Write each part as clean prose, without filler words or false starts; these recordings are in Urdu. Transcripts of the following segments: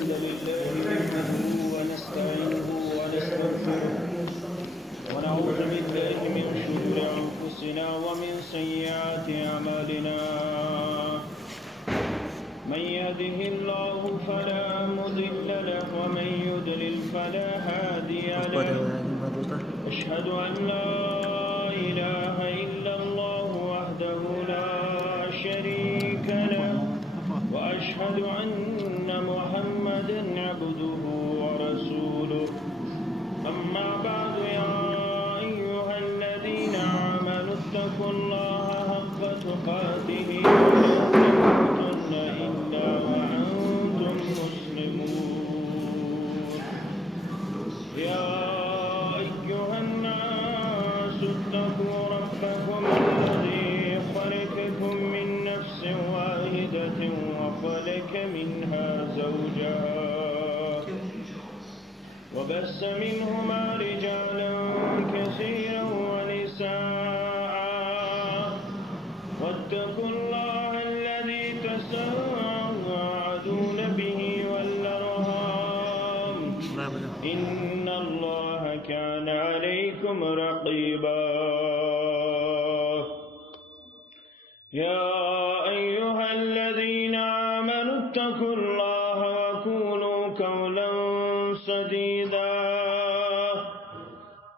الحمد لله نحمده ونستعينه ونستغفره ونعوذ بالله من شرور أنفسنا ومن سيئات أعمالنا من يهده الله فلا مضل له ومن يضلل فلا هادي له أشهد أن لا إله إلا الله وحده لا شريك له وأشهد أن محمدًا عبده ورسوله أما بعد يا أيها الذين آمنوا اتقوا الله حق تقاته ولا تموتن إلا وأنتم مسلمون يا أيها الناس اتقوا ربكم الذي خلقكم من نفس واحدة وخلق منها زوجها وبث منهما رجالا كثيرا ونساء واتقوا الله الذي تساءلون به والأرحام إن الله كان عليكم رقيبا يا أيها الذين آمنوا اتقوا الله وقولوا قولا سديدا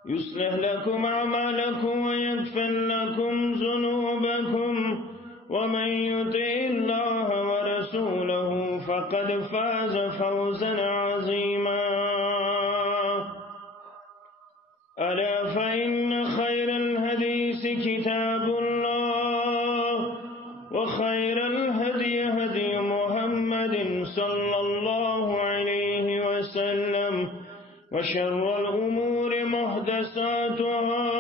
يصلح لكم أعمالكم ويغفر لكم ذنوبكم ومن يطع الله ورسوله فقد فاز فوزا عظيما ألا فإن خير الحديث كتاب الله وخير الهدي هدي محمد صلى الله عليه وسلم وشر الأمور محدثاتها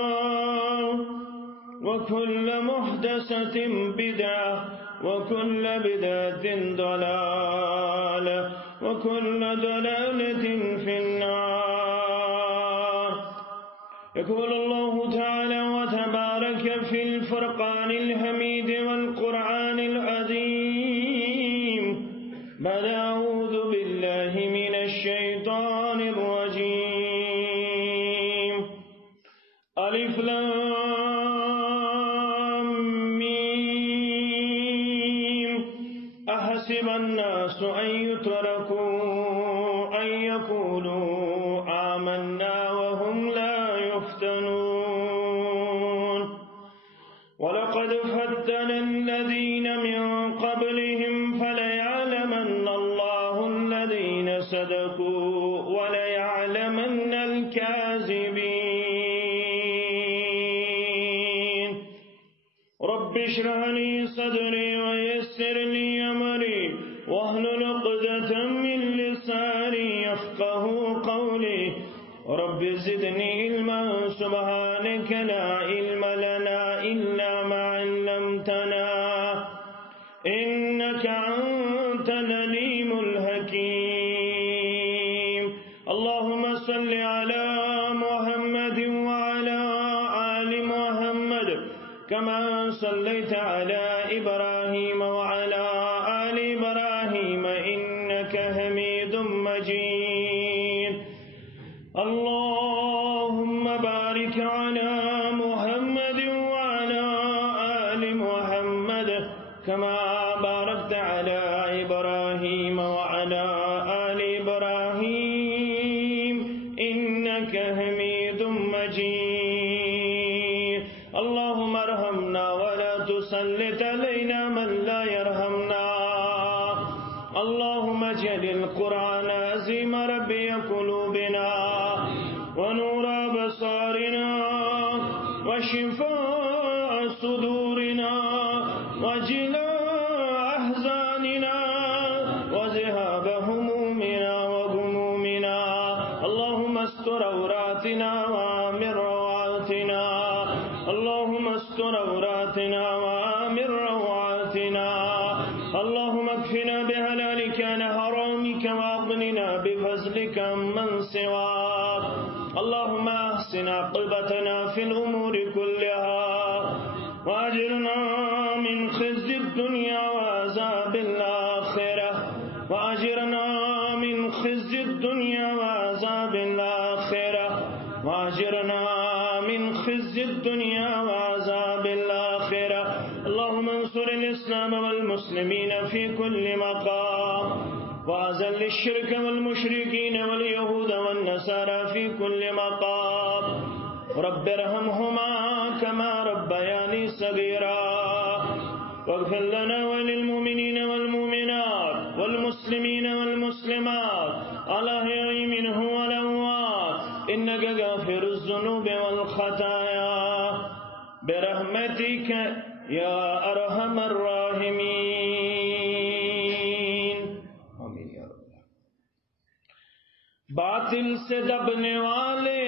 وكل محدثة بدعة وكل بدعة ضلالة وكل ضلالة في النار يقول الله تعالى وتبارك في الفرقان الحميد والقرآن العظيم بعد أعوذ بالله من الشيطان الرجيم ألف لام ميم أحسب الناس أن يتركوا أن يقولوا آمنا وهم لا يفتنون ولقد فتن الذين من قبلهم فليعلمن الله الذين صدقوا وليعلمن الكاذبين رب اشرح لي صدري ويسر لي أمري واحلل عقدة من لساني يفقهوا قولي رب زدني علما سبحانك لا علم لنا إلا ما علمتنا إنك أنت العليم الحكيم اللهم صل على محمد وعلى آل محمد كما صليت على إبراهيم وعلى آل إبراهيم إنك حميد مجيد اللهم بارك على محمد وعلى آل محمد كما باركت على إبراهيم وعلى آل إبراهيم إنك حميد مجيد اللهم ارحمنا ولا تسلط علينا من لا يرحمنا اللهم اجعل القرآن عظيم ربي قلوبنا ونور أبصارنا وشفاء صدورنا وجلاء أحزاننا وذهاب همومنا وغمومنا اللهم استر عوراتنا وآمن روعاتنا اللهم استر عوراتنا وآمن روعاتنا اللهم اكفنا بحلالك عن حرامك واغننا بفضلك عمن سواك اللهم احسن عاقبتنا في الأمور كلها وأجرنا من خزي الدنيا وعذاب الآخرة وأجرنا من الدنيا وعذاب الآخرة واجرنا من خزي الدنيا وعذاب الآخرة اللهم انصر الإسلام والمسلمين في كل مقام وأذل الشرك والمشركين واليهود والنصارى في كل مقام رب ارحمهما كما ربياني صغيرا واغفر لنا وللمؤمنين والمؤمنات والمسلمين والمسلمات الأحياء منهم والأموات إنك غافر الذنوب والخطايا برحمتك يا أرحم الراحمين آمين يا رب باطل سے دبنے والے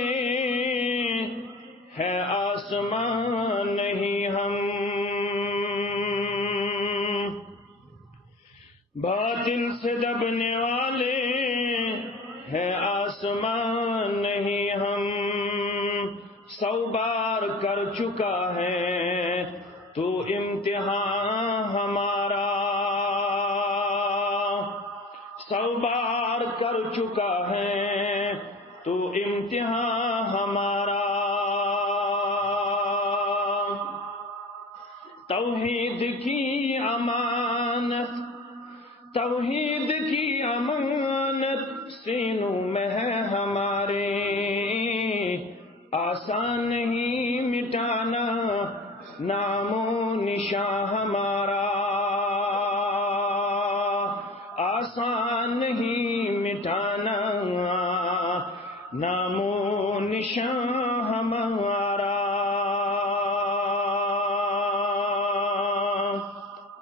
ہے آسمان نہیں ہم باطل سے دبنے والے ہے آسمان نہیں ہم 100 بار کر چکا ہے تو امتحان ہمارا 100 بار کر چکا ہے تو امتحان ہمارا توحید کی امانت توحید کی امانت سینوں میں ہے ہمارے آسان نہیں مٹانا نام و نشان ہمارا آسان نہیں مٹانا نام و نشان ہمارا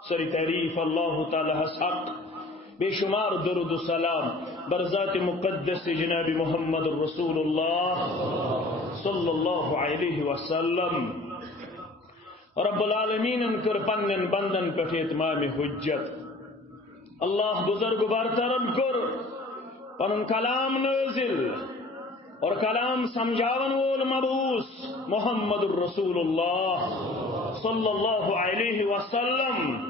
سری تعریف اللہ تعالی حق بے شمار درود و سلام برذات مقدس جناب محمد رسول اللہ صلی اللہ علیہ وسلم رب العالمین کر پنن بندن پہ اتمام حجت اللہ بزرگ برترم کر پنن کلام نازل اور کلام سمجھاون وول مبعوث محمد رسول اللہ صلی اللہ علیہ وسلم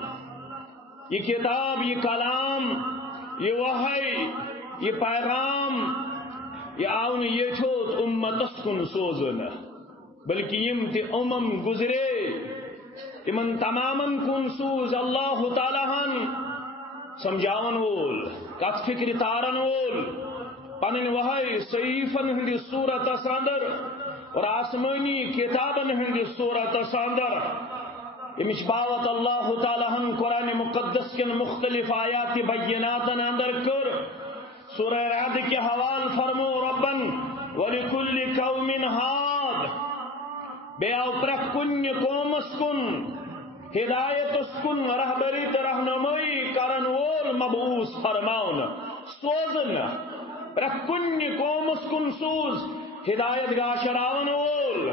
یہ کتاب یہ کلام یہ وحی یہ پیغام یہ آون یہ چھوت امتس کن سوزن بلکہ یم تی گزرے تمن تمامن کن سوز اللہ تعالیٰ ہن سمجھاون وول کت فکر تارن وول پنن وحی صحیفن ہندی صورت اندر اور آسمانی کتابن ہندی صورت اندر امچ باوت اللہ تعالیٰ ہن قرآن مقدس کے مختلف آیات بینات اندر کر سورہ رعد کے حوال فرمو ربن وَلِكُلِّ قَوْمٍ هَادٍ بے اوپرک کن قوم اسکن ہدایت اسکن رہبریت رہنمائی کرن وول مبعوث فرماؤن سوزن رکن قوم اسکن سوز ہدایت گاشراون وول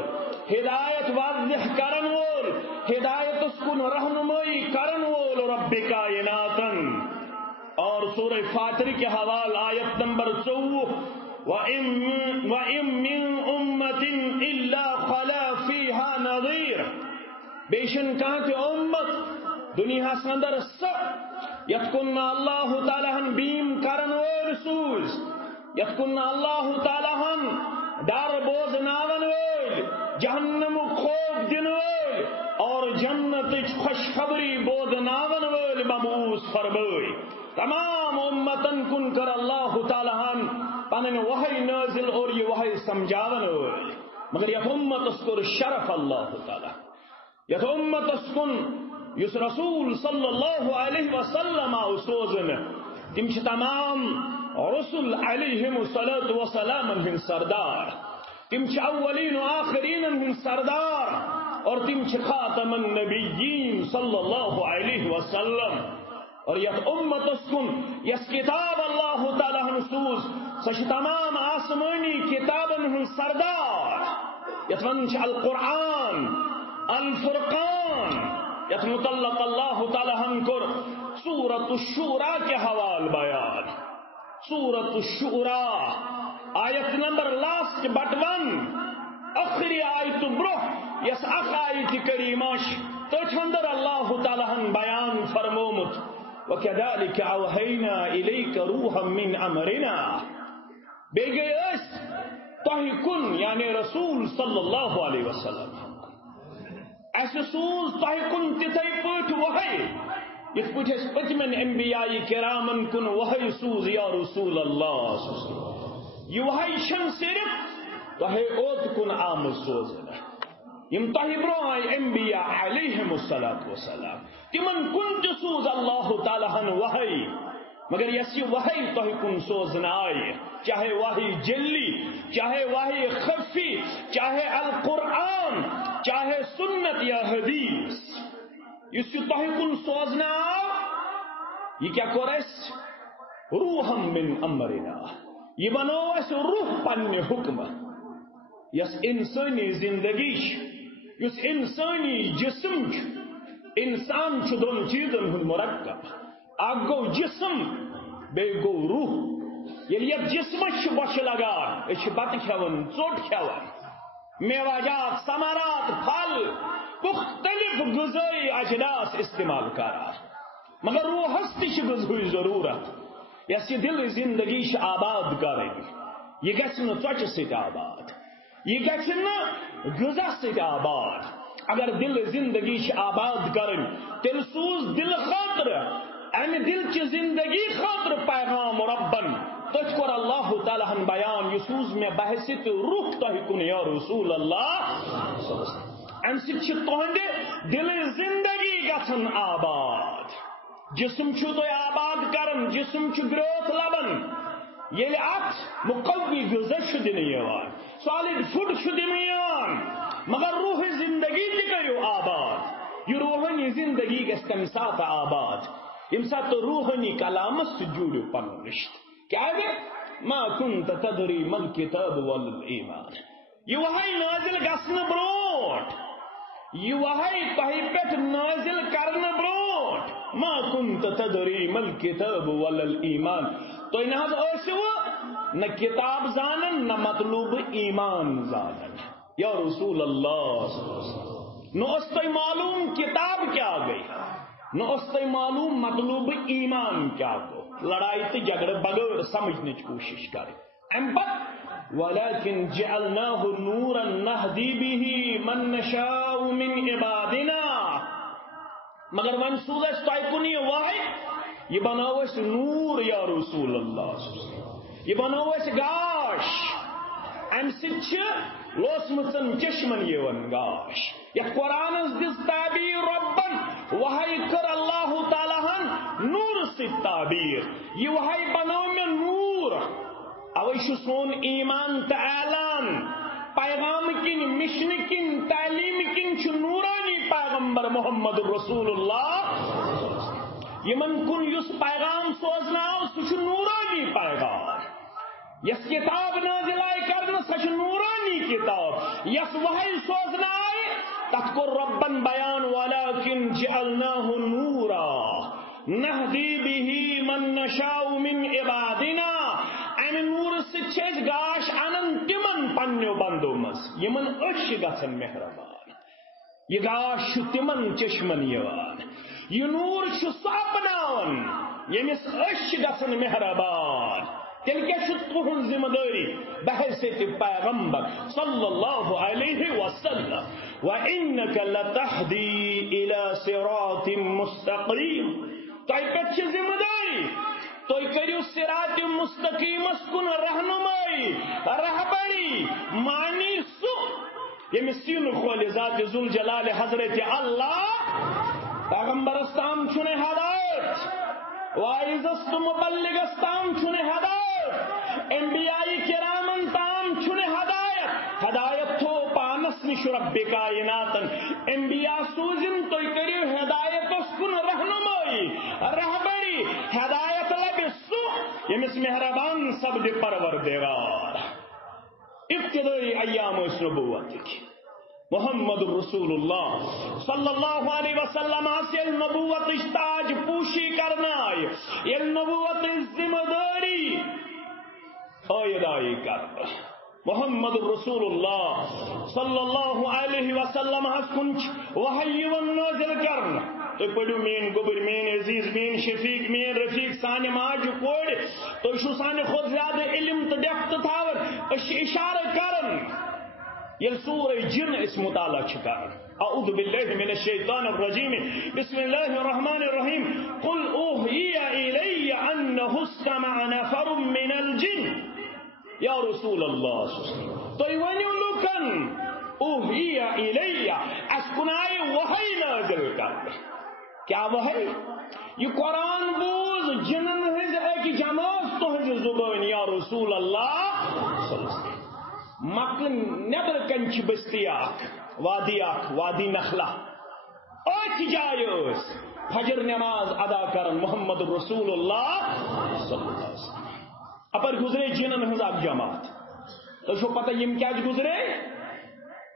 ہدایت واضح کرن وول ہدایت اسکن رہنمائی کرن وول رب کائناتن اور سورہ فاتر کے حوال آیت نمبر 24 وَإِن مِّن أُمَّةٍ إِلَّا خَلَا فِيهَا نَظِيرٌ بیشن کہاں کہ امت دنیا سندر سب یتکن اللہ تعالیٰ ہن بیم کرن وول سوز یتکن اللہ تعالیٰ ہن ڈر بوز ناون وول جہنم خوف دن وول اور جنت خوشخبری بود ناون وول مبعوث فرمائی تمام امتن کن کر اللہ تعالیٰ ہن پنن وحی نازل اور یہ وحی سمجھاون وول مگر یہ امت اسکر شرف اللہ تعالیٰ یہ امت اسکن یس رسول صلی اللہ علیہ وسلم سوزن تم تمام رسول علیہم الصلاۃ والسلام ہن سردار تم اولین و آخرین ہن سردار اور تم خاتم النبیین صلی اللہ علیہ وسلم اور یہ امت اسکن یس کتاب اللہ تعالیٰ ہن سوز سچ تمام آسمانی کتابن ہن سردار یتونچ القرآن الفرقان یت متعلق اللہ تعالیٰ ہم کر سورۃ الشورى کے حوال بیان سورۃ الشورى آیت نمبر لاسٹ بٹ 1 آخری آیت برہ یس اخ آیت کریماش تچندر اللہ تعالیٰ ہم بیان فرمومت وَكَذَلِكَ أَوْحَيْنَا إِلَيْكَ رُوحًا مِّنْ أَمْرِنَا بے گئے تہ کن یعنی رسول صلی اللہ علیہ وسلم ایسے سوز تہ کن تتھے پٹ وحی یت پٹ اس پتمن انبیاء کرامن کن وحی سوز یا رسول اللہ یہ وحی شن صرف تہ اوت کن آمد سوزن یم تہ برو انبیاء علیہم السلام تمن کن سوز اللہ تعالی ہن وحی مگر یس یہ وحی تہ کن سوزن آئے چاہے وحی جلی چاہے وحی خفی چاہے القرآن چاہے سنت یا حدیث اس تہ کن سوزن یہ کیا کورس روحم من امرنا یہ بنو اس روح پنہ حکم یس انسانی زندگی اس انسانی جسم انسان دون چیزن ہند مرکب اگ گو جسم بے گو روح یل جسمس بوش لگان یہ بت کھیون ژوٹ کھیون میوہ ثمرات پھل مختلف غذائی اجناس استعمال کران مگر روحس تہ غذائی ضرورت یس یہ دل زندگی آباد کریں یہ گژھِ نہٕ ژۄچہِ سۭتۍ آباد یہ گژھِ نہٕ غذا سۭتۍ آباد اگر دل زندگی آباد کریں تیل سوز دل خاطر امہ دل چہ زندگی خاطر پیغام ربن تجھ کور اللہ تعالی ہن بیان یہ سوز میں بحثیت روح تہ کن یا رسول اللہ ام سہ تہند دل زندگی گژھن آباد جسم چھو تو آباد کرن جسم چھو گروتھ لبن یل ات مقوی غذا دن سالڈ فوڈ دن مگر روح زندگی تہ کرو آباد یہ روحانی زندگی گھس تمہ سات آباد یم سات تو روحانی کلامس جوڑو پن رشتہ کیا ما کنت تدری ما الکتاب والایمان یہ وحی نازل گھن بروٹ یہ وحی تہ پہ نازل کرن بروٹ ما کنت تدری ما الکتاب والایمان تو نہ نہ کتاب زانن نہ مطلوب ایمان زانن یا رسول اللہ نہ اس تہ معلوم کتاب کیا گئی نہ اس تہ معلوم مطلوب ایمان کیا گو لڑائی تو جھگڑے بغیر سمجھنے کی کوشش کرے ام پت ولكن جعلناه نورا نهدي به من نشاء من عبادنا مگر ون سوز اس تہ کن یہ واحد یہ بناو اس نور یا رسول اللہ یہ بناو اس گاش ام سچ لوس مچن چشمن یہ گاش یہ قرآن دس تعبیر ربن وحی کر اللہ تعالی ہن نور سے تعبیر یہ وحی بناو میں نور اوش سون ایمان تعالان پیغام کن مشن کن تعلیم کن چھ نورانی پیغمبر محمد رسول اللہ یمن کن یس پیغام سوزنا سہ نورانی پیغام یس کتاب نازل کرنا سہ نورانی کتاب یس وحی سوزنا تت کو ربن بیان ولكن جعلناه نورا نهدي به من نشاء من عبادنا امہ نور سچ گاش انن تمن پنو بندو مز یمن اش گھن مہربان یہ گاش تمن چشمن یوان یہ نور سہ بناون یمس اش گھن مہربان تیل کیا تہن ذمہ داری بحیثیت پیغمبر صلی اللہ علیہ وسلم وَإِنَّكَ لَتَهْدِي إِلَى صِرَاطٍ مُسْتَقِيمٍ تہ پہ ذمہ داری تو کرو صراط مستقیم کن رہنمائی رہبری معنی سو یہ سین کھول ذات ذوالجلال حضرت اللہ پیغمبر استام چھنے ہدایت وائزست مبلغ استام چھنے ہدایت انبیاء کرامن تام چھنے ہدایت ہدایت تو پانس نش رب کائناتن انبیاء سوزن تو کرو ہدایت کن رہنمائی رہبری ہدایت لبسو یمس مہربان سب دی پروردگار ابتدائی ایام اس نبوت کی محمد رسول اللہ صلی اللہ علیہ وسلم سے نبوت تاج پوشی کرنا یہ نبوت ذمہ داری ادائی کرنا محمد رسول اللہ صلی اللہ علیہ وسلم کنچ وحی و نازل کرنا تو پڑھو مین گوبر مین عزیز مین شفیق مین رفیق سانہ ماجہ کوڑ تو شو سانہ خود زیادہ علم تو ڈیپتھ تھاون اشارہ کرن یل سورہ جن اس مطالعہ چھکار اعوذ باللہ من الشیطان الرجیم بسم اللہ الرحمن الرحیم قل اوحی الی انہ استمع نفر من الجن یا رسول اللہ تو ونیو لکن اوحی الی اسکنائے وحی نازل کر کیا وحی یہ قرآن بوز جنن ہز ایک جماعت تو ہز زبان یا رسول اللہ صلی اللہ علیہ وسلم مکن نبر کنچ بستی وادی نخلہ ایک جائے فجر نماز ادا کرن محمد رسول اللہ صلی اللہ علیہ وسلم اپر گزرے جنن ہزاک جماعت تو شو پتہ یم کیا گزرے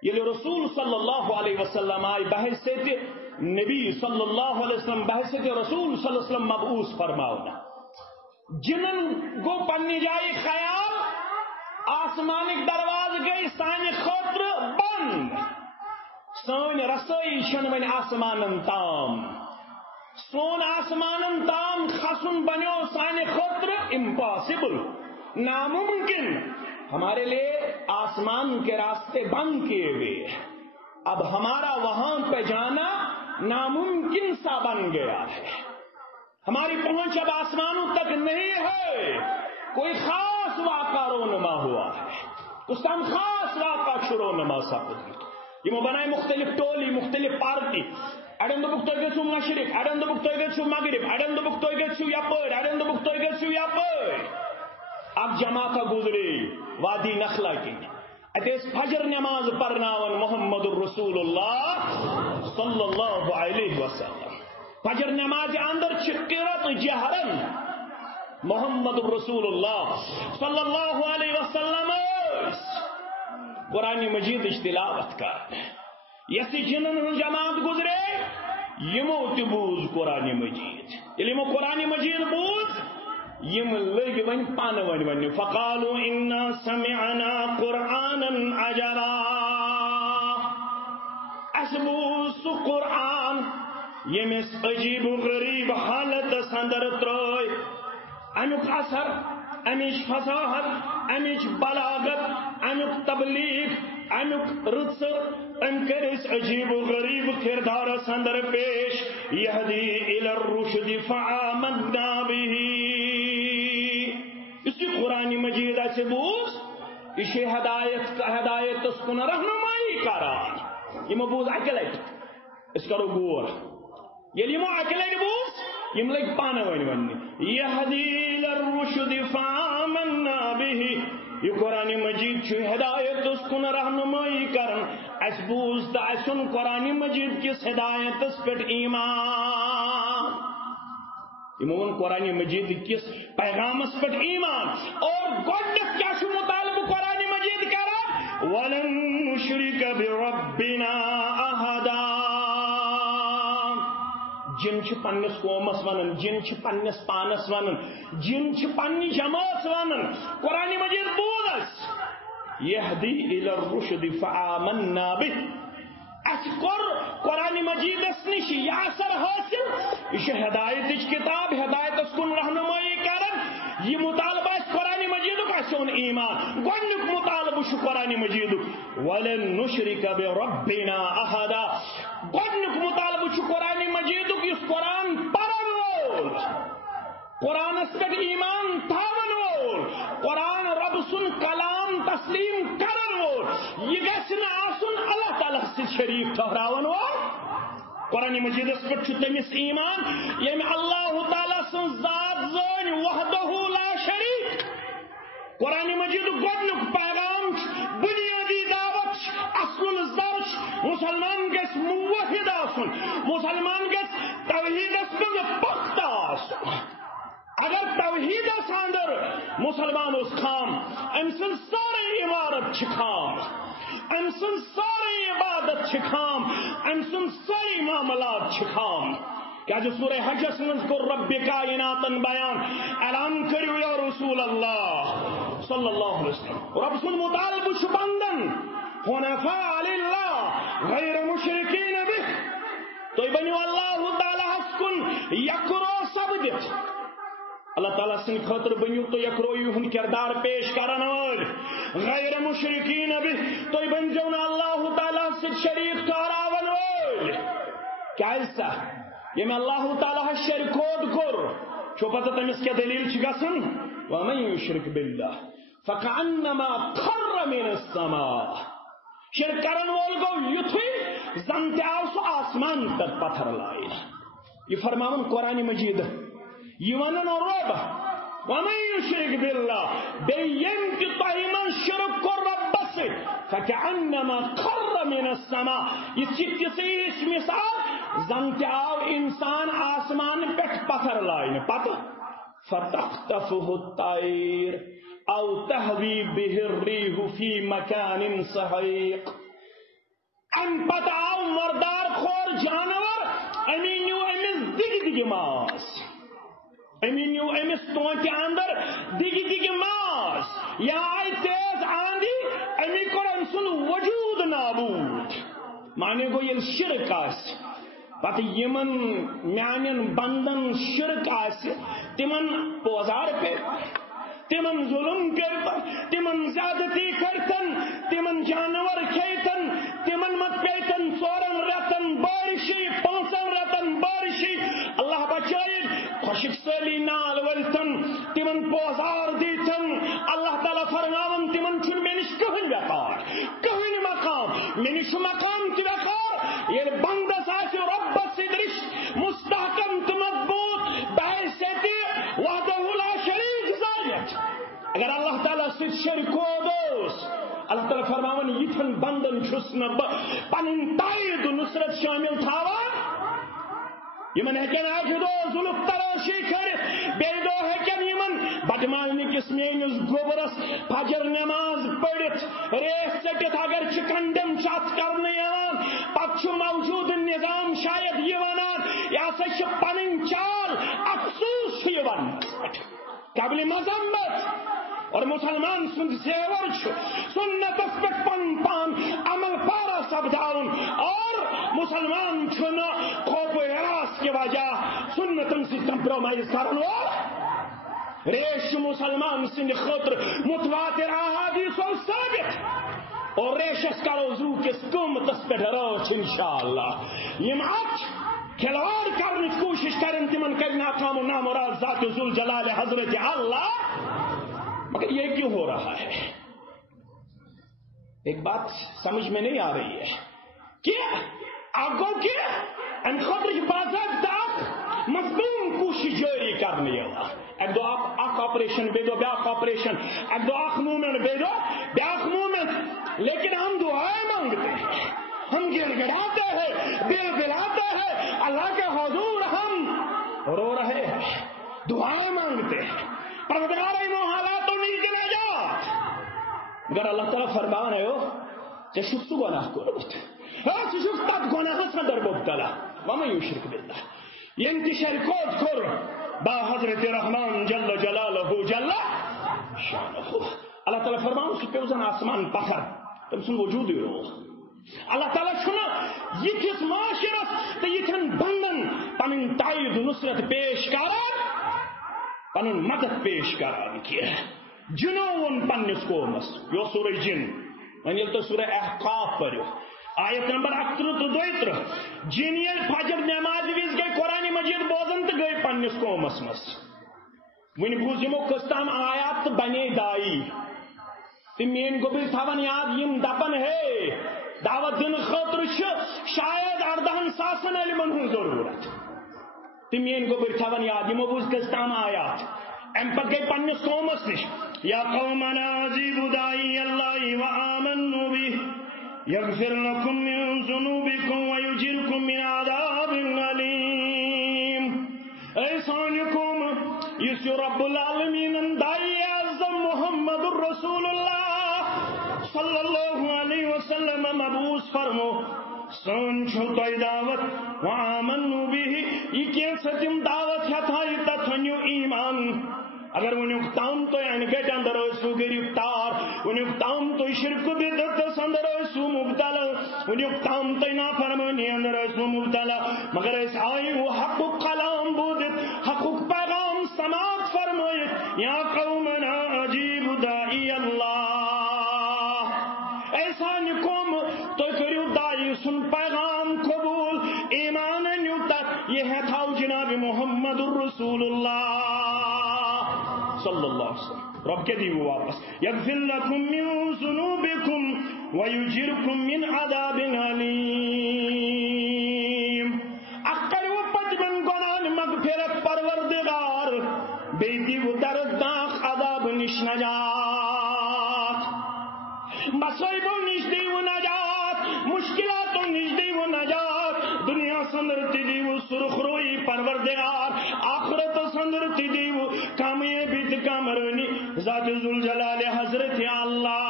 یہ رسول صلی اللہ علیہ وسلم آئی بحثیت نبی صلی اللہ علیہ وسلم بحثیت رسول صلی اللہ علیہ وسلم مبعوث فرماؤنا جنن گو پنی جائی خیال آسمانک دروازہ گئی سانہ خاطر بند سون رسائی شنون آسمانن تام سون آسمانن تام خسن بنیو سانہ خاطر امپاسبل ناممکن ہمارے لیے آسمان کے راستے بند کیے ہوئے اب ہمارا وہاں پہ جانا ناممکن سا بن گیا ہے ہماری پہنچ اب آسمانوں تک نہیں ہے کوئی خاص واقعہ رونما ہوا ہے اس کا خاص واقعہ رونما سا یہ بنائے مختلف ٹولی مختلف پارٹی اڑن دبک تو گھو مشرق اڑن دبک تو گھو مغرب اڑن دبک تو گھو یپر اڑن دبک تو گھو یپر اب جماعت گزرے وادی نخلا کی اتیس فجر نماز پرناون محمد الرسول اللہ صلی اللہ علیہ وسلم فجر نماز اندر قرات جہرن محمد الرسول اللہ صلی اللہ علیہ وسلم قرآن مجید تلاوت کر یسی جنن جماعت گزرے یمو تبوز قرآن مجید یمو قرآن مجید بوز یم لگ ون پان ون فقالوا انا سمعنا قرآنا عجبا اسبوس قرآن یمس عجیب و غریب حالت سندر تروی امیک اثر امیش فصاحت امیش بلاغت امیک تبلیغ امیک رسر انکرس عجیب و غریب کردار سندر پیش یہدی الی الرشد فآمنا به اسی قرآن مجید سے بوز اسی ہدایت اسکن رہنمائی کران یہ مبوز اکلیٹ اس کرو گور یہ مو اکلیٹ بوز یم لگ پانا ون یہدی للرشد فآمنا به یہ قرآن مجید چھو ہدایت اس کن رہنمائی کرن اس بوز دا اسن قرآن مجید کس ہدایت اس پر ایمان امون قرآن مجید کس پیغام اس پر ایمان اور گوڑنک کیا شو مطالب قرآن مجید کرن ولن نشرک بربنا احدا جن پنس قومس ونن جن پنس پانس ونن جن پنی جماعت ونن قرآن مجید بولس یہدی الی الرشد فآمنا به اس قرآن مجید اس نش یہ اثر حاصل یہ ہدایت کتاب ہدایت اس کن رہنمائی کرن یہ مطالبہ اس قرآن مجید کا سون ایمان گوڑنک مطالبہ شو قرآن مجید ولن نشرک بربنا احدا گوڑنک مطالبہ شو قرآن مجید اس قرآن پرن قرآن اس پر ایمان تھاون قرآن رب سن کلام تسلیم کرن یہ گھن آسن اللہ تعالی سے شریف ٹھہراون قرآن مجید اس پر تمس ایمان یم اللہ تعالی سن ذات زن وحدہ لا شریک قرآن مجید گوڑنک پیغام بنیادی دعوت اصل زرش مسلمان گس موحد آسن مسلمان گس توحید اس پر پختہ آسن اگر توحید اس اندر مسلمان اس خام امسن سارے عمارت چھکام امسن سارے عبادت چھکام امسن ساری معاملات چھکام کیا جو سورہ حجس منز کو رب کائناتن بیان اعلان کریو یا رسول اللہ صلی اللہ علیہ وسلم رب سن مطالب شبندن حنفاء للہ غیر مشرکین به تو بنو اللہ تعالیٰ کن یکرو سپدت اللہ تعالیٰ سن خاطر بنو تو یکروی ہن کردار پیش کرن وول غیر مشرکین بھی تو بنجو اللہ تعالیٰ سے شریک ٹھہراون وول کیسا یہ میں اللہ تعالیٰ شرکوت کر چھو پتہ تمس کیا دلیل چھ گژھن ومن یشرک باللہ فکأنما خر من السماء شرک کرن وول گو یتھی زن تہ آو سہ آسمان پہ پتھر لائن یہ فرماون قرآن مجید یہ ونن رب ومن یشرک باللہ بیم کہ تہ من شرک کر ربس فکأنما خر من السماء یہ چیز مثال زن تہ آو انسان آسمان پہ پتھر لائن پتہ فتخطفه الطير او تهوي به الريح في مكان سحيق ام پتہ آو مردار خور جانور امی نیو امس دگ ماس امی نیو امس تونٹ اندر دگ ماس یا آئی تیز آندی امی کور سن وجود نابود مانے گو یہ شرک آس پتہ یمن میانن بندن شرک آس تمن پوزار پہ تمن ظلم کرتن تمن زیادتی کرتن تمن جانور کھیتن تمن مت پیتن 4 رتن بارشی 5 رتن بارشی اللہ بچائن خشک سالی نال ولتن تمن پوزار دیتن اللہ تعالیٰ فرماون تمن چھن میں نش کہن وقار کہن مقام میں نش مقام تی وقار یہ بندس آس رب سدرش مستحکم مضبوط بحیثیت وحدہ لا شریک ذات اگر اللہ تعالیٰ سے شرکو دوس اللہ تعالیٰ فرماون یتھن بندن چھس نہ پنن تائید نصرت شامل تھاوان یمن ہیکن آج دو ظلم تراشی کرت بے دو ہیکن یمن بدمالنی کس مینس گوبرس فجر نماز پڑھت ریس سٹت اگر چکندم چات کرنے یوان پتہ موجود نظام شاید یہ ونان یا سا پنن چال افسوس یوان قبل مذمت اور مسلمان سن زیور سنت پہ پن پان عمل پارا سپداون اور مسلمان چھن خوف ہراس کی وجہ سنتن سے کمپرومائز کرن ریش مسلمان سن خاطر متواتر احادیث و ثابت اور ریشس کرو زو کس قومتس پہ روچ انشاءاللہ یم اچ کھلواڑ کرنے کی کوشش کریں تمن کر ناکام و نامراد ذات ذوالجلال حضرت اللہ مگر یہ کیوں ہو رہا ہے ایک بات سمجھ میں نہیں آ رہی ہے کہ آگوں کے ان خطر باضابطہ مضمون کوشش جاری کرنے والا ایک دو اخ آپریشن بے دو بیاخ آپریشن ایک دو اخ مومنٹ بے دو بیاخ مومنٹ لیکن ہم دعائیں مانگتے ہیں ہم گر گڑاتے ہیں بل بلاتے ہیں اللہ کے حضور ہم رو رہے ہیں دعائیں مانگتے ہیں پروردگار ان حالاتوں نہیں چلے جا اگر اللہ تعالیٰ فرما رہے ہو چشک تو گناہ کرو چشک تک گناہ صدر مبتلا ومن یشرک باللہ یہ انتشار کود کر با حضرت رحمان جل جلالہ جل شانہ اللہ تعالیٰ فرما اس پہ وزن آسمان پتھر تم سن وجود ہی رو اللہ تعالیٰ چھنا یہ کس معاشرت تو یہ چھن بندن پنن تائید نصرت پیش کران پنن مدد پیش کران کیا جنون پنس قومس یہ سورہ جن من یل تو سورہ احقاف پڑھو آیت نمبر 38 جن یل فجر نماز وز گئی قرآن مجید بوزن تو گئی پنس قومس مس ون بوز یمو کستام آیات تو بنے دائی تو مین گوبل تھاون یاد یم دپن ہے دعوت دن خاطر شاید 18,000 علمن ہن ضرورت تمین گوبر تھاون یاد یمو بوز کستام آیات ام پت گئی پنس قومس نش یا قومنا عزیب دائی اللہ وآمنوا به یغفر لکم من ذنوبکم ویجرکم من عذاب علیم اے سانکم یس رب العالمین دائی اعظم محمد الرسول اللہ صلی اللہ علیہ وسلم مبعوث فرمو سون چھو تائی دعوت وآمنوا به یہ کیا ستم دعوت ہے تھائی تتھنیو ایمان اگر ونیک تام تو گٹ اندر ٲسِو گرفتار، ونیک تام تُہۍ شرک بدعتس اندر ٲسِو مبتلا، ونیک تام تُہۍ نافرمٲنی اندر ٲسِو مبتلا، مگر أسۍ آیہِ حقُک کلام بوٗزِتھ، حقُک پیغام سماعت فرمٲیِتھ، یا قومنا اجیبوا داعی اللہ، اے سانہِ قوم تُہۍ کٔرِو داعی سُنٛد پیغام قبوٗل، ایمان أنِو تتھ، یہ ہے تھاو جناب محمد الرسول اللہ صلی اللہ علیہ وسلم. رب کے دیو واپس یغفر لکم من ذنوبکم ویجرکم من عذاب علیم. اکریو پتمن گناہ مغفرت پروردگار، بے دیو دردناک عذاب نش نجات، مصائبوں نش دیو نجات، مشکلاتوں نش دیو نجات، دنیا سندر تی دیو سرخ روئی پروردگار، آخرت سندر تی دیو کامیابی تی کامرانی ذات ذوالجلال حضرت اللہ.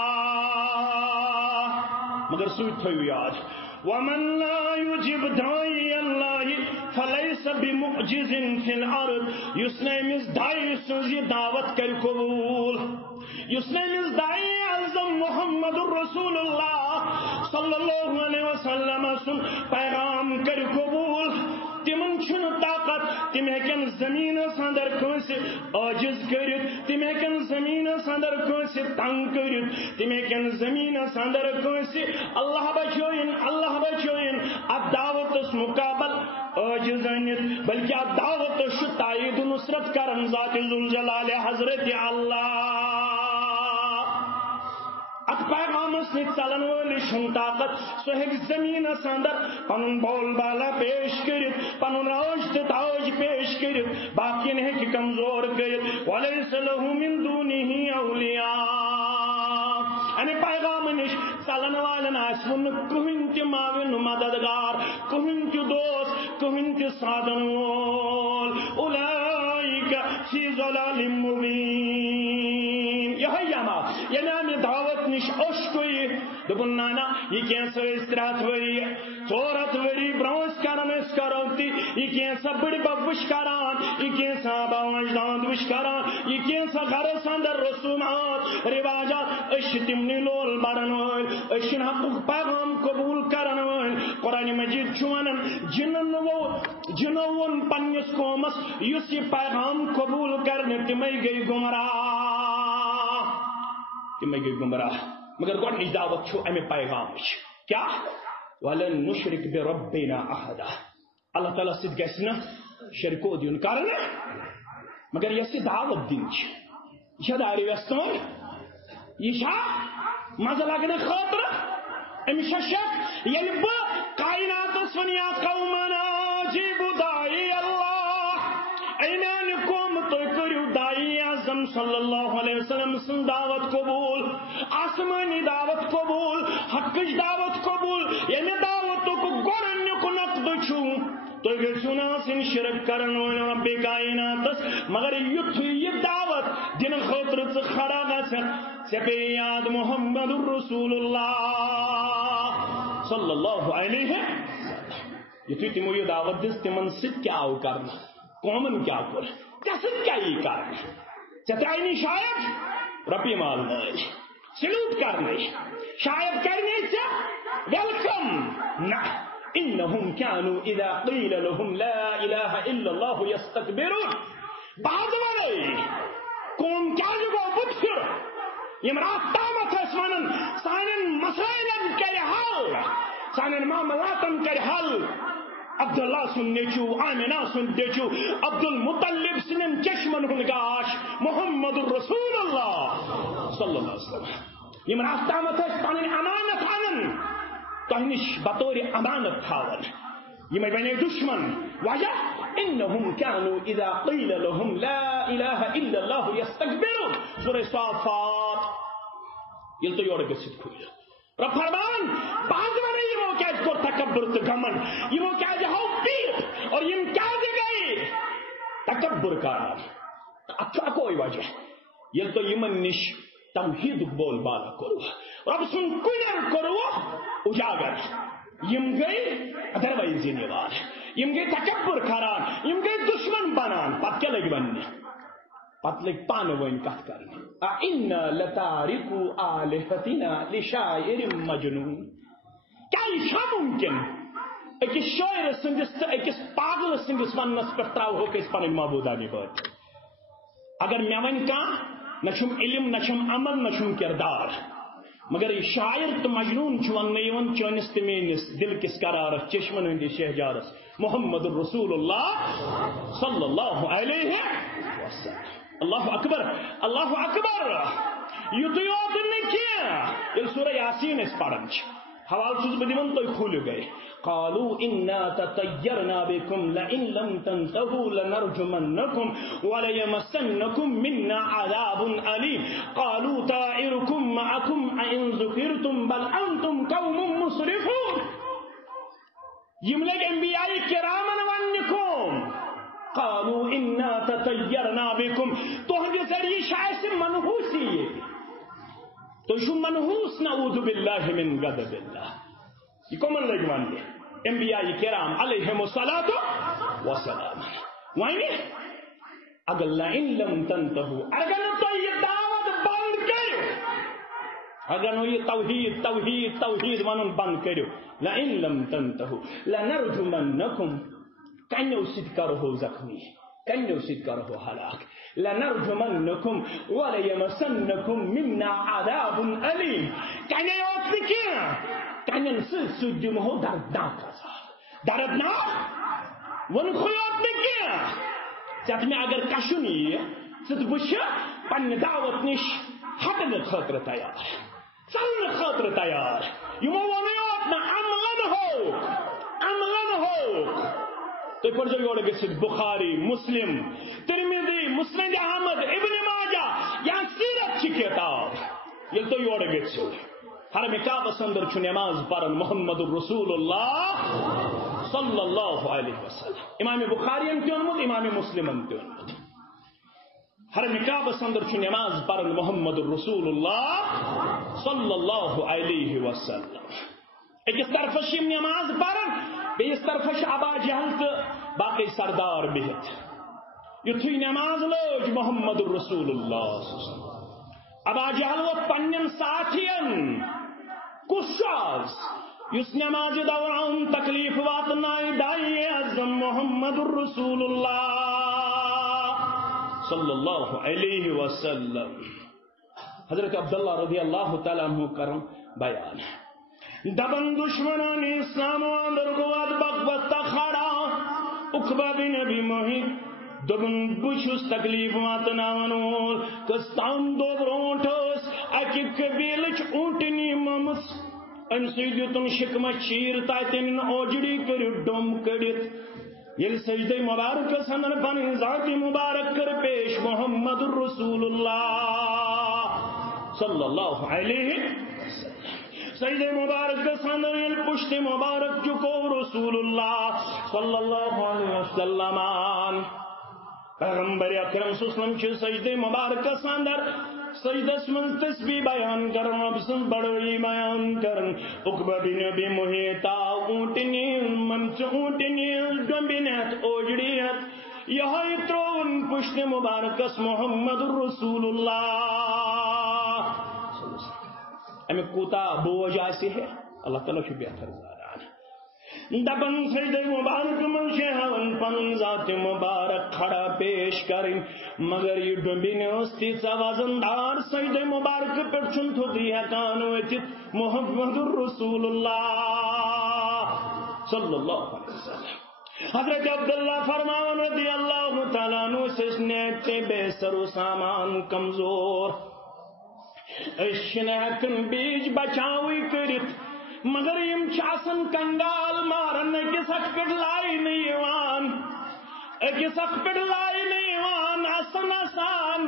مگر سوچ تھو یاد، ومن لا يجب داعی اللہ فلیس بمعجز فی الارض، یس نمس داعی سنز یہ دعوت کر قبول، یس نمس داعی اعظم محمد الرسول اللہ صلی اللہ علیہ وسلم سن پیغام کر قبول، تمن چھن طاقت، تم ہیکن زمین اندر کٲنٛسہِ عاجز کٔرِتھ، تم ہیکن زمین اندر کٲنٛسہِ تنگ کٔرِتھ، تم ہیکن زمین اندر کٲنٛسہِ اللہ بچٲیِن اللہ بچٲیِن اتھ دعوتس مقابل عاجز أنِتھ، بلکہ اتھ دعوتس چھُ تائید و نصرت کرن ذات ذوالجلال حضرت اللہ. ات پیغامس نش چلن ولس طاقت، سہ ہیکہ زمین اندر پن بول بالا پیش کرت، پن راج تو تاج پیش کرت، باقین ہیکہ کمزور کرت. ولیس له من دونه اولیاء، امہ پیغام نش چلن والن آسن کہین تہ معاون مددگار، کہین تہ دوست، کہین تہ سادن وول. اولئک فی ضلال مبین. یہ امہ دعوت نش اشکوئی دپن نانا یہ کینسا 3 وری 4 وری برونس کران اس کرو تی، یہ کینسا بڑی ببش کران، یہ کینسا باوجدان وش کران، یہ کینسا گھرس اندر رسومات رواجات، اش تمنی لول برن ول، اشن حقوق پیغام قبول کرن ول. قرآن مجید چونن جنو ون پنس قومس یس یہ پیغام قبول کرنے تمے گئی گمراہ، تمے گئی گمراہ. مگر گۄڈنِچ دعوت چھو امہ پیغامچ کیا؟ وَلَن نُشْرِكْ بِرَبِّنَا أَحَدًا، اللہ تعالیٰ سۭتۍ گژھِ نہٕ شرکو دیُن کرنہٕ. مگر یۄس یہِ دعوت دِنۍ چھِ، یہِ چھا دارِ وٮ۪ستون، یہِ چھا مزٕ لگنہٕ خٲطرٕ؟ أمِس چھا شک ییٚلہِ بہٕ کائناتس ون یا قومنا اجیبوا داعی اللہ، اے میانہِ قوم تُہۍ کٔرِو داعی اعظم صلی اللہ علیہ وسلم سٕنٛز دعوت قبول، آسمانی دعوت قبول، حقٕچ دعوت قبول. ییٚمہِ دعوتُک گۄڈنیُک نقد چھُ تُہۍ گٔژھِو نہٕ آسٕنۍ شرک کرن وٲلۍ ربِ کائناتس، مگر یُتھُے یہِ دعوت دِنہٕ خٲطرٕ ژٕ کھڑا گژھکھ ژےٚ پیٚیہِ یاد محمد الرسول اللہ صلی اللہ علیہ وسلم. یُتھُے تِمو یہِ دعوت دِژ تِمن سۭتۍ کیٛاہ آو کرنہٕ، قومن کیٛاہ کوٚر، ژےٚ سۭتۍ کیٛاہ یی کرنہٕ؟ ژےٚ ترٛایہِ شاید رۄپیہِ مالنٲے، سلوٗٹ کرنے، شاید کرنے ژےٚ ویلکم، نہ. انہم كانوا اذا قیل لهم لا الہ الا اللہ یستکبرون. بعض والے قوم کیٛازِ گوٚو بُتھِر، یم راتھ تامتھ ٲسۍ ونان سانٮ۪ن مسائلن کرِ حل، سانٮ۪ن معاملاتن کرِ حل. عبداللہ سن نیچو، آمنہ سن دیچو، عبد المطلب سن چشمن ہن گاش محمد الرسول اللہ صلی اللہ علیہ وسلم. یم راستامت پن امانت انن تہ نش بطور امانت تھاون، یم بنے دشمن. وجہ انہم كانوا اذا قیل لهم لا الہ الا اللہ یستکبرون. سورہ صافات یل تو یور گژھت کھل رب فرمان بعض ورے یمو کیٛازِ کوٚر تکبر تہٕ گمن، یمو کیٛازِ ہو پیٹ، اور یم کیٛازِ گٔے تکبر کران. اتھ چھُ اکوے وجہ، ییٚلہِ تۄہہِ یمن نش توحیدُک بول بالا کوٚرو، رب سُنٛد کُلیر کوٚرو اجاگر، یم گٔے ادروائز نِوان، یم گٔے تکبر کران، یم گٔے دشمن بنان. پتہٕ کیٛاہ لگہِ وننہِ؟ پتہ لگ پانہ ون کت کرنے اِنَّا لَتَارِكُوا آلِهَتِنَا لِشَاعِرٍ مَجْنُونٍ. کیا یہ چھا ممکن اکس شاعر سندس تو اکس پاگل سندس ونس پہ تراو اس پن معبودانی بات. اگر مے ون کان نچم علم نچم عمل نچم کردار مگر یہ شاعر تو مجنون ون چونس تو میس دل کس قرارس چشمن ہندس شہجارس محمد الرسول اللہ صلی اللہ علیہ وسلم. اللہ اکبر اللہ اکبر. یوتھے یوت نکیا سورہ یاسین اس پڑھن حوالہ چھس بہ دِوان تُہۍ کھوٗلِو گرِ. قالوا إنا تطيرنا بكم لئن لم تنتهوا لنرجمنكم وليمسنكم منا عذاب أليم. قالوا طائركم معكم أئن ذكرتم بل أنتم قوم مسرفون. يملك انبياء كراما ونكم قالوا إنا تطيرنا بكم. تهدي سري شايس منحوسي تو شو منحوس نعوذ بالله من غضب الله. يكون من لجوان دي انبیاء کرام علیہم الصلاۃ والسلام. وائنی اگر لئن لم تنتهوا اگر تو یہ دعوت بند کرو اگر یہ توحید توحید توحید ونن بند کرو لئن لم تنتهوا لنرجمنکم کنو سید کرو زخمی کنو سید کرو ہلاک لنرجمنکم وليمسنکم منا عذاب علیم. کنو وقت کیا کنن سجم ہو دردناک دردناک ون خیات نے کیا چت میں اگر کشن یہ بچ پن دعوت نش ہٹن خاطر تیار چلن خاطر تیار یمو ونیوت نا عملن ہو تو پڑھو یور گژھِتھ بخاری مسلم ترمذی مسند احمد ابن ماجہ یا سیرت چھ کتاب یل تو یور گژھو حرم کعبہ اندر چھ نماز پرن محمد الرسول اللہ صلی اللہ علیہ وسلم. امام بخاری انت امام مسلم انت حرم کعبہ اندر چھ نماز پرن محمد الرسول اللہ صلی اللہ علیہ وسلم. اکس طرف نماز پرن بیس طرف ابا جہل تو باقی سردار بہت یتھے نماز لوج محمد الرسول اللہ ابا جہل و پنن ساتھین کشاز اس نماز دوران تکلیف واتنائی دائی اعظم محمد الرسول اللہ صلی اللہ علیہ وسلم. حضرت عبداللہ رضی اللہ تعالیٰ عنہ کرم بیان دبن دشمنان اسلام اندر گواد بغوت کھڑا عقبہ بن ابی محیط دبن بشس تکلیف واتناون کستان دو برونٹس اکی قبیلچ اونٹنی ممس ام سیدتن شکمہ چیر تاتن اوجڑی کر ڈوم کڑت یل سجدہ مبارک سندر بن ذات مبارک کر پیش محمد الرسول اللہ صلی اللہ علیہ سجدہ مبارک سندر یل پشت مبارک چکو رسول اللہ صلی اللہ علیہ وسلم. پیغمبر اکرم صلی اللہ علیہ وسلم چھ سجدہ مبارک سندر سجدس من تسبیح بیان کرن رب سن بڑوئی بیان کرن عقبہ بن ابی محیطا اونٹنی منچ اونٹنی ڈمبینت اوجڑیت یہاں ترون پشت مبارکس محمد الرسول اللہ. ہمیں کوتا بوجھ آسی ہے اللہ تعالیٰ شو بہتر زاران دبن سجدہ مبارک من شہون پن ذات مبارک کھڑا پیش کریں مگر یہ ڈبین استی سا وزندار سجدہ مبارک پر چن تو دیا کانو اتت محمد الرسول اللہ صلی اللہ علیہ وسلم. حضرت عبداللہ فرمان رضی اللہ تعالیٰ عنہ سسنیت بے سر و سامان کمزور اشنیکن بیج بچاوی کرت مگر یم چاسن کنگال مارن اکس اک پڑ لائی نیوان اکس اک پڑ لائی نیوان آسان آسان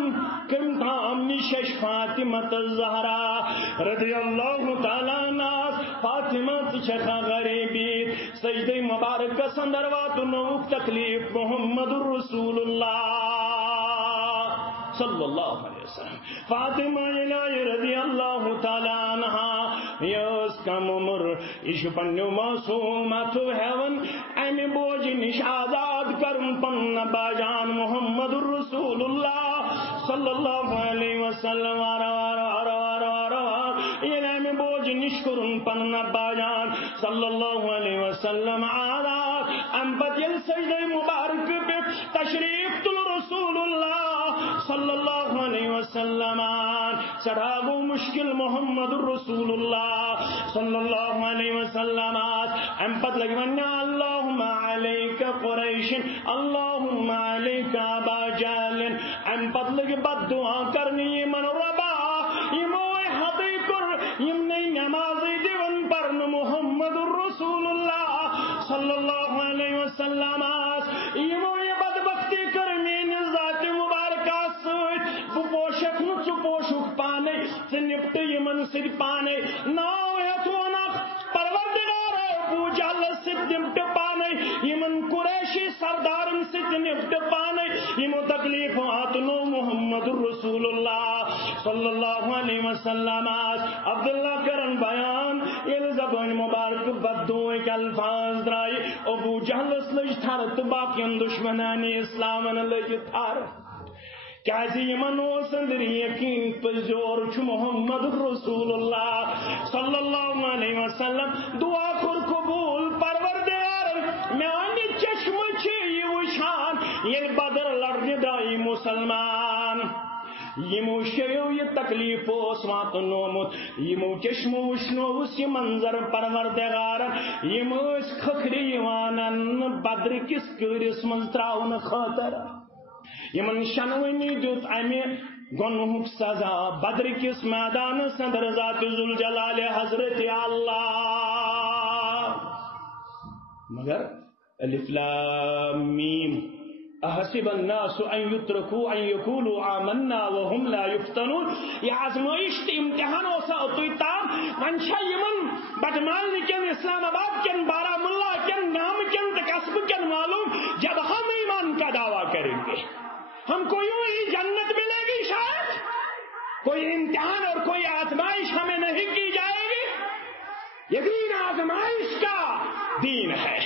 کم تام نشش فاطمت الزہرا رضی اللہ تعالیٰ ناس فاطمت چکا غریبی سجدہ مبارک سندروات نوک تکلیف محمد الرسول اللہ صلی اللہ علیہ وسلم. فاطمہ الہی رضی اللہ تعالیٰ عنہ یس کم عمر ایش پنیو معصومت ہیون امی بوجھ نش آزاد کرن پن باجان محمد الرسول اللہ صلی اللہ علیہ وسلم یہ میں بوجھ نشکرن پننا باجان صلی اللہ علیہ وسلم امبت یل سجدہ مبارک پہ تشریف تل رسول اللہ صلی اللہ علیہ وسلم سراغو مشکل محمد رسول اللہ صلی اللہ علیہ وسلم امبت لگی ونیا اللہم علیک قریش اللہم علیک ابا جہل امبت لگی بد دعا کرنی من ربا یموی حضی کر یمنی نمازی دیون پرن محمد رسول اللہ صلی اللہ علیہ وسلم یموی بدبختی کرمین ذات مبارکہ سوچ پوشک نچ پوشک پانے سے نپٹ یمن سر پانے ناو یتونک پروردگار ابو جہل سے نپٹ پانے یمن قریشی سردارن سے نپٹ پانے یمو تکلیف آتنو محمد رسول اللہ صلی اللہ علیہ وسلم عبداللہ کرن بیان یہ زبان مبارک بدوئے کے الفاظ درائی ابو جہل اسلج تھارت باقین دشمنانی اسلامن لج تھار کیازی منو سندری یقین پزور چھ محمد رسول اللہ صلی اللہ علیہ وسلم دعا کر قبول پروردگار میانی چشم چھ یہ وشان یہ بدر لڑنے دائی مسلمان یمو شیو یہ تکلیف اسوات نومت یمو چشم وشنو اسی منظر پروردگار یمو اس کھکری وانن بدر کس کرس من تراؤن خاطر یمن شنونی دیت امی گنہک سزا بدر کس میدان صدر ذات ذوالجلال حضرت اللہ مگر الف لام میم احسب الناس ان يتركوا ان يقولوا آمنا وهم لا يفتنون یہ آزمائش امتحان ہوسا اتوی تام منشا یمن بٹمال کن اسلام آباد کن بارہمولہ کن نام کن تکسب کن معلوم جب ہم ایمان کا دعویٰ کریں گے ہم کو یوں ہی جنت ملے گی شاید کوئی امتحان اور کوئی آزمائش ہمیں نہیں کی جائے گی یہ دین آزمائش کا دین ہے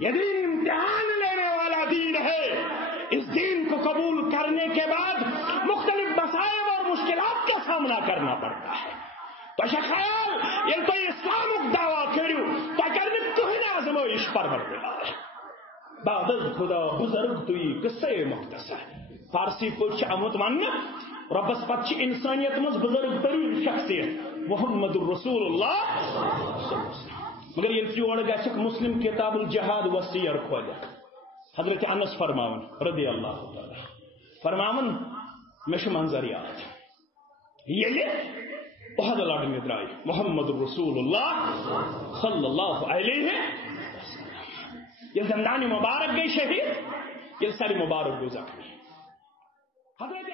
یہ دین امتحان لینے والا دین ہے اس دین کو قبول کرنے کے بعد مختلف مسائل اور مشکلات کا سامنا کرنا پڑتا ہے تو خیال یہ تو اسلام دعویٰ کرو تو کرنے تو ہی آزمائش پروردگار بعد خدا بزرگ توی قصے مختصر فارسی پوچھ امت ماننا ربس پتچ انسانیت مز بزرگ ترین شخصیت محمد رسول اللہ مگر یہ یور گھک مسلم کتاب الجہاد وسیع کھولک حضرت انس فرماون رضی اللہ تعالی فرماون مش منظر یاد یہ بہت لڑنے درائی محمد رسول اللہ صلی اللہ علیہ وسلم یہ زندانی مبارک گئی شہید یہ ساری مبارک گزر حضرت